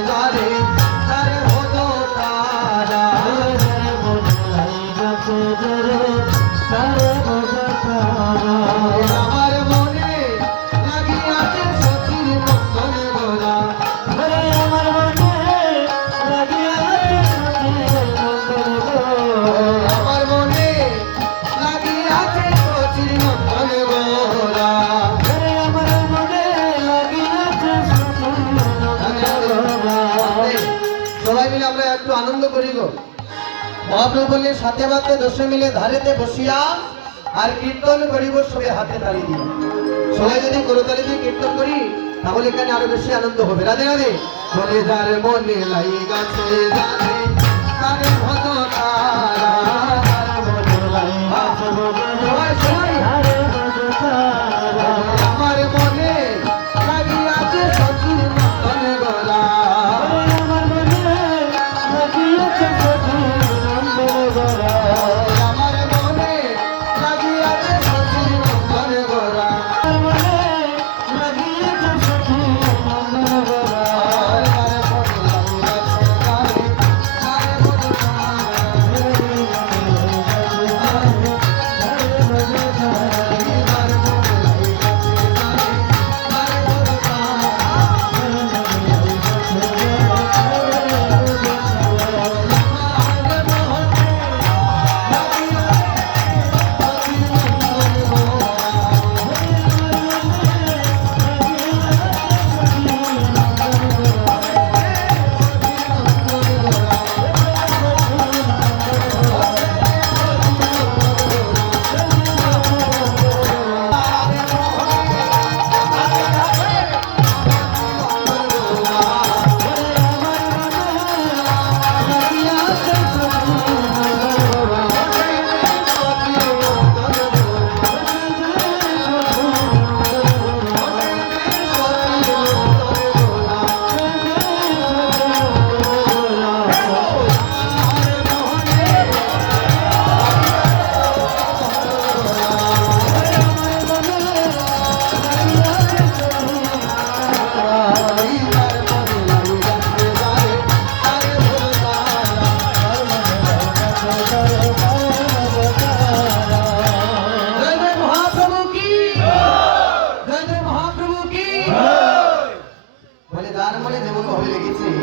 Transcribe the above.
তারা। আনন্দ করিব। মহাপ্রভুলে সাথে মাত্র দশে মিলে ধারেতে বসিয়া আর কীর্তন করিব সবে হাতে তালি দিয়ে। সবাই যদি করতালি দিয়ে কীর্তন করি, তাহলে এখানে আরও বেশি আনন্দ হবে। রাধে রাধে। মনে যার মনে লাই গাছে রাধে তার বলে দান বলে যেমন ভাবে লেগেছে